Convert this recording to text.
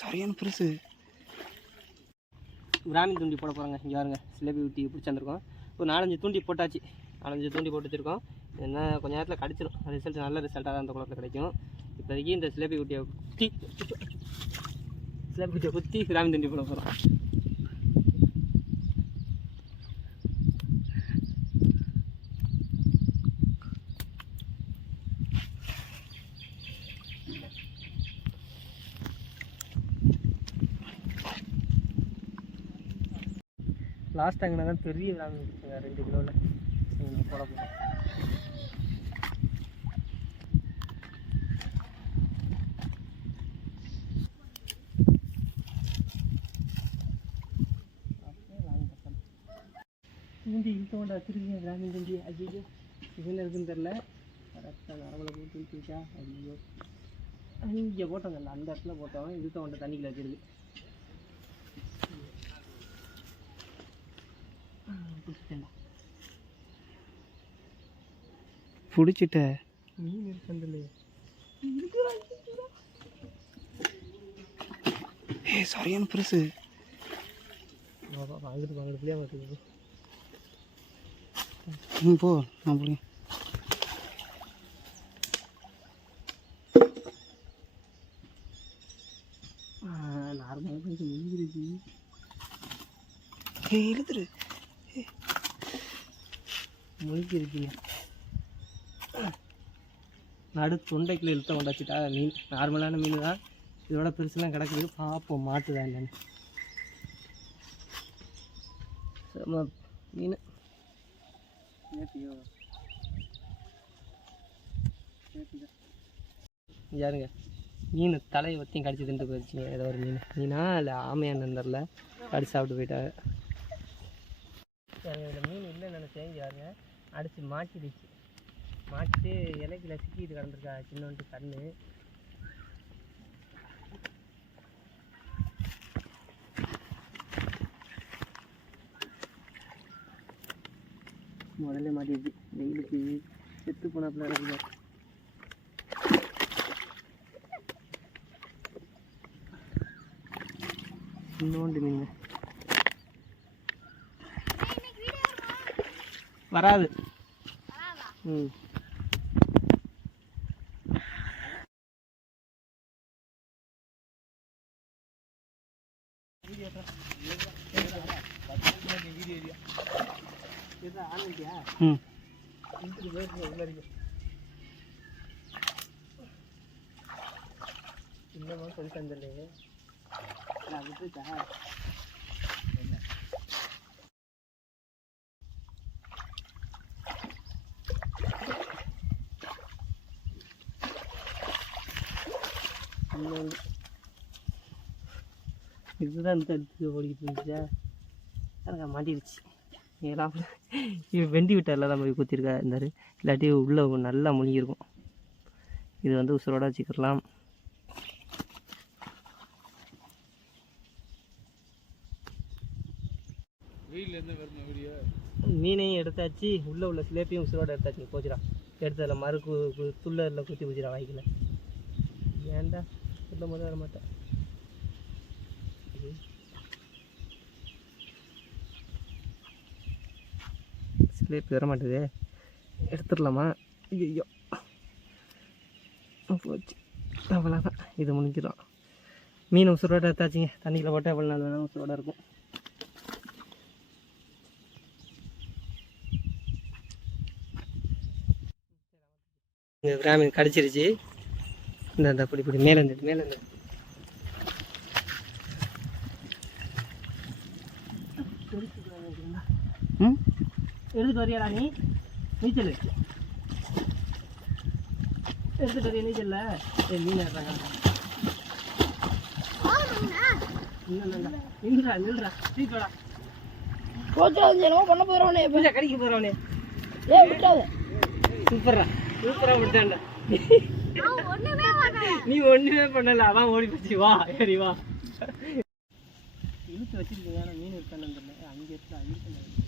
சரியான பெருசு பிராமின் தூண்டி போட போகிறாங்க இங்கே பாருங்க சிலேபி ஊட்டி பிடிச்சாந்துருக்கோம் ஒரு நாலஞ்சு தூண்டி போட்டாச்சு. நாலஞ்சு தூண்டி போட்டு வச்சிருக்கோம். என்ன கொஞ்ச நேரத்தில் கிடச்சிடும் ரிசல்ட் நல்ல ரிசல்ட்டாக தான் அந்த குளத்தில் கிடைக்கும். இப்போதைக்கு இந்த சிலேபி ஊட்டியை குத்தி சிலேபி ஊட்டியை குத்தி பிராமி தூண்டி போட போகிறோம் லாஸ்ட் அங்கே தான் பெரிய பிராமின் ரெண்டு கிலோவில் போட போகிறோம் தூண்டி இழுத்தோண்டா திரும்பி கிராமின் தூண்டி ஐயோ இதுன்னு இருக்குன்னு தெரில கரெக்டாக நரம்பில் போட்டு தூக்கிட்டா ஐயோ இங்கே போட்டோங்க அந்த இடத்துல போட்டோம் இழுத்தோண்டை தண்ணிக்குள்ள வச்சிருக்கு. பிடிச்சிட்ட. மீன் இருக்கந்தில்ல ஏய் சரியான பெருசு வாங்கிட்டு வாங்கிட்டு பிள்ளையா நீ போ நான் போய் நார்மலாக கொஞ்சம் முழுக்கிருக்கீங்க நடு தொண்டைக்குள்ள இழுத்த கொண்டாச்சுட்டா மீன். நார்மலான மீன் தான் இதோட பெருசுலாம் கிடக்குது. பார்ப்போம் மாட்டுதா என்னன்னு. செம மீன். யாருங்க மீன் தலையை ஒத்தியும் கடிச்சு திண்டு போயிடுச்சுங்க ஏதோ ஒரு மீன். மீனா இல்லை ஆமையான்னு தெரில கடிச்சு சாப்பிட்டு போயிட்டாங்க. இதில் தேங்கி வருங்க அடித்து மாட்டிடுச்சு. மாட்டிட்டு இலைக்கில் சிக்கிட்டு கிடந்துருக்கா சின்னோண்டு கண்ணு. முதல்ல மாட்டிடுச்சு. வெயிலுக்கு செத்து போனப்பில் இருக்குது இன்னொன்று நீங்கள் வராது. ம். ம். இன்னமும் சொல்லி தந்துடலையே நான் விட்டுட்டேன் இதுதான் இடத்துக்கு ஓடிக்கிட்டு இருந்துச்சா. எனக்கு மாட்டிடுச்சு இதெல்லாம் இது வெண்டி விட்டாரில் தான் போய் குத்திருக்கா இருந்தார் இல்லாட்டி உள்ளே நல்லா முழுகிருக்கும் இது வந்து உசுரோட வச்சுக்கலாம் மீனையும் எடுத்தாச்சு. உள்ளே உள்ள சிலேப்பையும் உசுரோட எடுத்தாச்சு. போச்சுடா. எடுத்து அதில் மறு கு துள்ளரில் குத்தி போச்சுடா வாய்க்கில் ஏன்டா? சொல்லும் போது வர மாட்டேன். சிலேப்பி வர மாட்டேதே எடுத்துடலாமா? ஐயோ போச்சு. அவ்வளோதான் இது முடிஞ்சிடும். மீன் உசுரோட எடுத்தாச்சுங்க. தண்ணியில் போட்டால் எவ்வளோ நாள் வேணாலும் உசுரோட இருக்கும். இந்த பிராமின் கடிச்சிருச்சு. இந்த இந்த அப்படி இப்படி மேலே இருந்து மேலே ம்? எடுத்துட்டு வரியாடா நீ நீச்சல். எடுத்துட்டு வரியா நீச்சல்ல? ஏய் மீன் ஏறாங்க நில்றா நில்றா சீக்கிரடா கோச்சுறாது என்னமோ பண்ண போயிடறவனே பூஜா கடிக்க போறவனே. ஏ விட்டுறாத சூப்பரா சூப்பரா விட்டான்டா. நீ ஒண்ணுமே பண்ணல அதான் ஓடி போச்சு. வா சரி வா. இழுத்து வச்சிருக்கீங்க மீன் இருக்கான்னு அங்கே இருக்கு இருக்கு